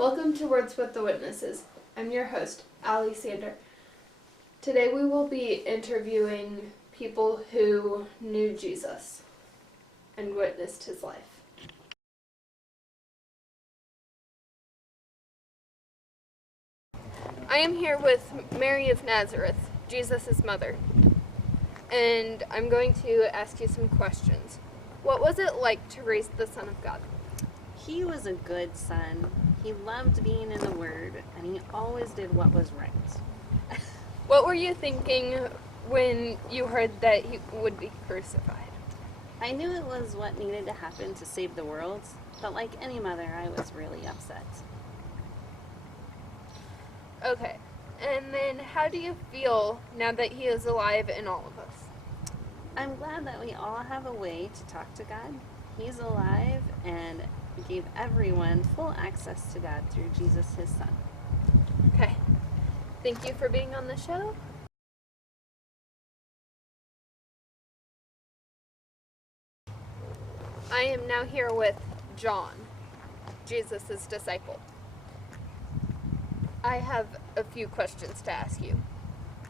Welcome to Words with the Witnesses. I'm your host, Allie. Today we will be interviewing people who knew Jesus and witnessed his life. I am here with Mary of Nazareth, Jesus' mother, and I'm going to ask you some questions. What was it like to raise the Son of God? He was a good son. He loved being in the Word, and he always did what was right. What were you thinking when you heard that he would be crucified? I knew it was what needed to happen to save the world, but like any mother, I was really upset. Okay, and then how do you feel now that he is alive in all of us? I'm glad that we all have a way to talk to God. He's alive and gave everyone full access to God through Jesus, his son. Okay, thank you for being on the show. I am now here with John, Jesus' disciple. I have a few questions to ask you.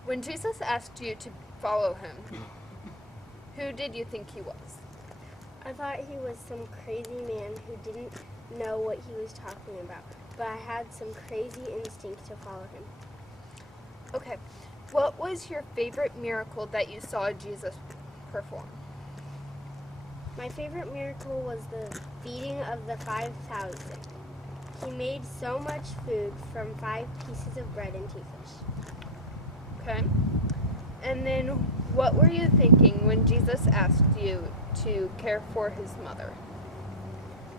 When Jesus asked you to follow him, who did you think he was? I thought he was some crazy man who didn't know what he was talking about, but I had some crazy instinct to follow him. Okay, what was your favorite miracle that you saw Jesus perform? My favorite miracle was the feeding of the 5,000. He made so much food from 5 pieces of bread and 2 fish. Okay, and then what were you thinking when Jesus asked you to care for his mother?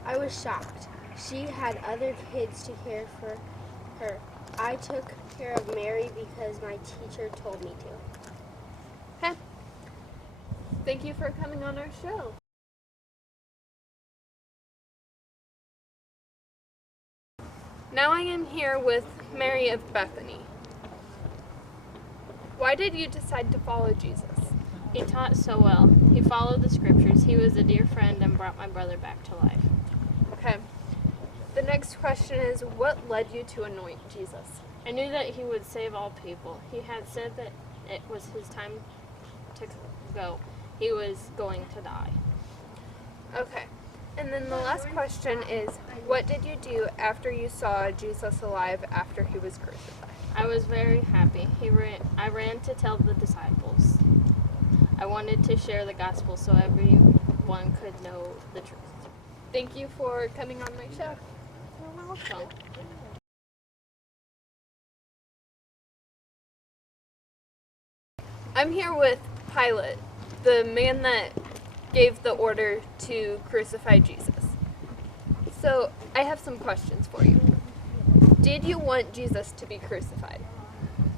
I was shocked. She had other kids to care for her. I took care of Mary because my teacher told me to. Okay, thank you for coming on our show. Now I am here with Mary of Bethany. Why did you decide to follow Jesus? He taught so well. He followed the scriptures. He was a dear friend and brought my brother back to life. Okay. The next question is, what led you to anoint Jesus? I knew that he would save all people. He had said that it was his time to go. He was going to die. Okay. And then the last question is, what did you do after you saw Jesus alive after he was crucified? I was very happy. I ran to tell the disciples. I wanted to share the gospel so everyone could know the truth. Thank you for coming on my show. You're welcome. I'm here with Pilate, the man that gave the order to crucify Jesus. So, I have some questions for you. Did you want Jesus to be crucified?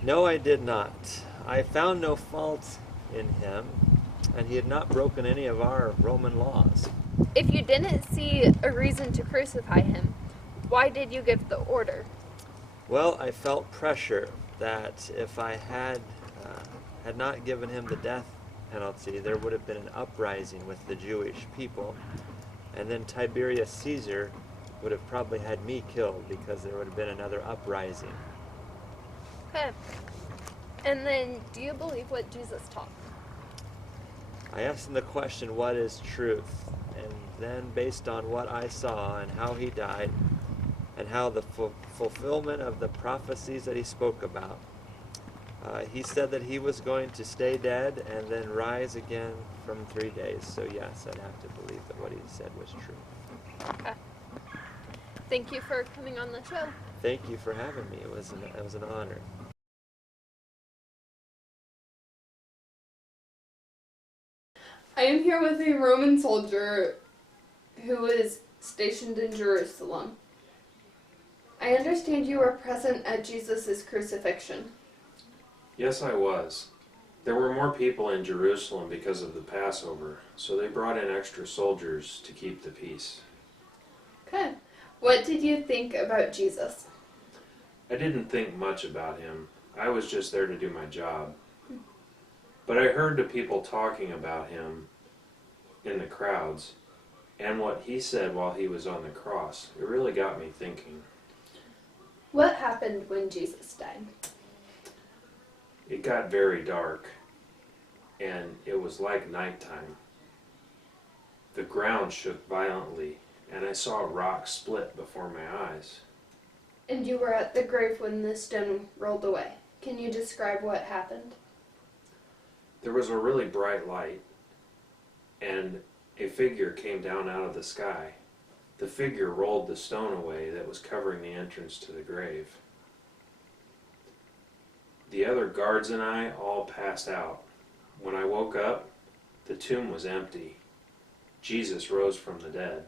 No, I did not. I found no fault in him, and he had not broken any of our Roman laws. If you didn't see a reason to crucify him, why did you give the order? Well, I felt pressure that if I had not given him the death penalty, there would have been an uprising with the Jewish people, and then Tiberius Caesar would have probably had me killed because there would have been another uprising. Okay. And then, do you believe what Jesus taught? I asked him the question, what is truth? And then based on what I saw and how he died and how the fulfillment of the prophecies that he spoke about, he said that he was going to stay dead and then rise again from 3 days. So yes, I'd have to believe that what he said was true. Okay. Thank you for coming on the show. Thank you for having me. It was an honor. I am here with a Roman soldier who is stationed in Jerusalem. I understand you were present at Jesus' crucifixion. Yes, I was. There were more people in Jerusalem because of the Passover, so they brought in extra soldiers to keep the peace. Okay. What did you think about Jesus? I didn't think much about him. I was just there to do my job. But I heard the people talking about him in the crowds, and what he said while he was on the cross. It really got me thinking. What happened when Jesus died? It got very dark, and it was like nighttime. The ground shook violently, and I saw a rock split before my eyes. And you were at the grave when the stone rolled away. Can you describe what happened? There was a really bright light, and a figure came down out of the sky. The figure rolled the stone away that was covering the entrance to the grave. The other guards and I all passed out. When I woke up, the tomb was empty. Jesus rose from the dead.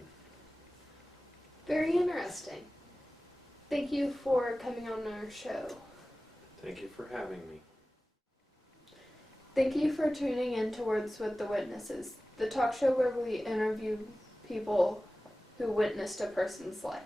Very interesting. Thank you for coming on our show. Thank you for having me. Thank you for tuning in to Words with the Witnesses, the talk show where we interview people who witnessed a person's life.